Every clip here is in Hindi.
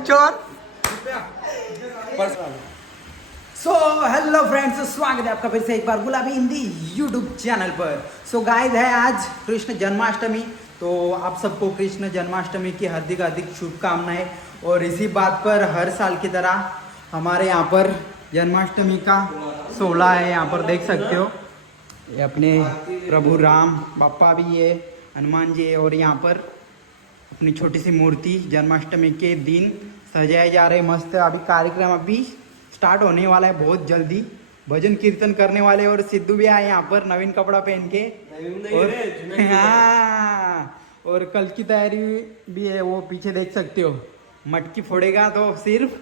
चोर। सो हेलो फ्रेंड्स स्वागत है आपका फिर से एक बार गुलाबी हिंदी यूट्यूब चैनल पर। सो so, गाइस है आज कृष्ण जन्माष्टमी तो आप सबको कृष्ण जन्माष्टमी की हार्दिक हार्दिक शुभकामनाएँ। और इसी बात पर हर साल की तरह हमारे यहाँ पर जन्माष्टमी का सोलह है यहाँ पर देख सकते हो। ये अपने प्रभु राम बापा भी है हनुमान जी है और यहाँ पर अपनी छोटी सी मूर्ति जन्माष्टमी के दिन सजाए जा रहे मस्त। अभी कार्यक्रम अभी स्टार्ट होने वाला है बहुत जल्दी। भजन कीर्तन करने वाले और सिद्धू भी आए यहाँ पर नवीन कपड़ा पहन के। और हाँ और कल की तैयारी भी है वो पीछे देख सकते हो। मटकी फोड़ेगा तो सिर्फ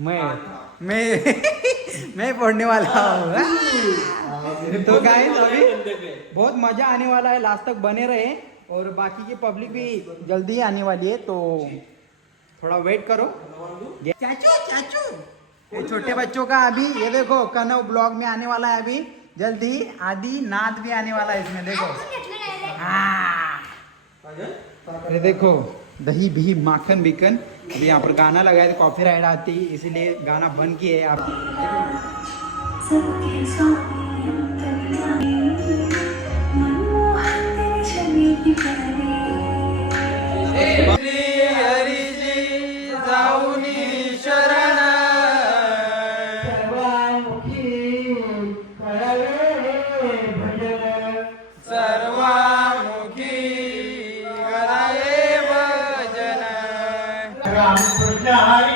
मैं मैं मैं फोड़ने वाला हूँ हाँ। तो गाइस अभी बहुत मजा आने वाला है लास्ट तक बने रहे। और बाकी की पब्लिक भी जल्दी आने वाली है तो थोड़ा वेट करो। चाचू चाचू छोटे बच्चों का अभी, ये देखो कनव ब्लॉग में आने वाला है अभी। जल्दी आदि नाद भी आने वाला है इसमें, देखो। हाँ। ये देखो, दही भी माखन बिकन अभी यहाँ पर गाना लगाया तो कॉपी राइड आती, इसीलिए गाना बंद किए आप। Ya.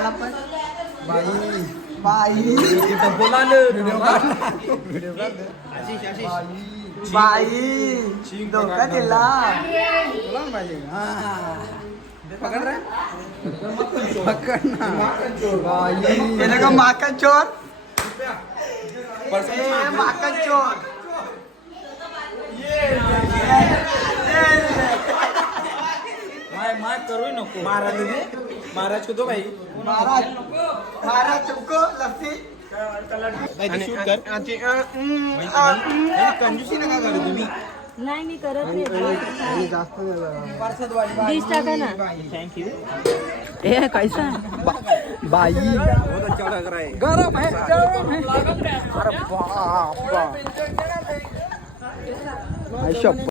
मला पण. बाई. बाई. बाई. धोका दिला. पकड माकन चोर. माकन चोर. माय माय करू नको. महाराज महाराज को तो भाई। महाराज महाराज तुमको लस्सी। शूट कर। कंजूसी नका करू तुम्ही नाही मी करत नाही जास्त डिश टाका ना। थँक्यू ए कैसा? बाई बहुत अच्छा लग रहा है। गरम है गरम है। अरे बाप रे.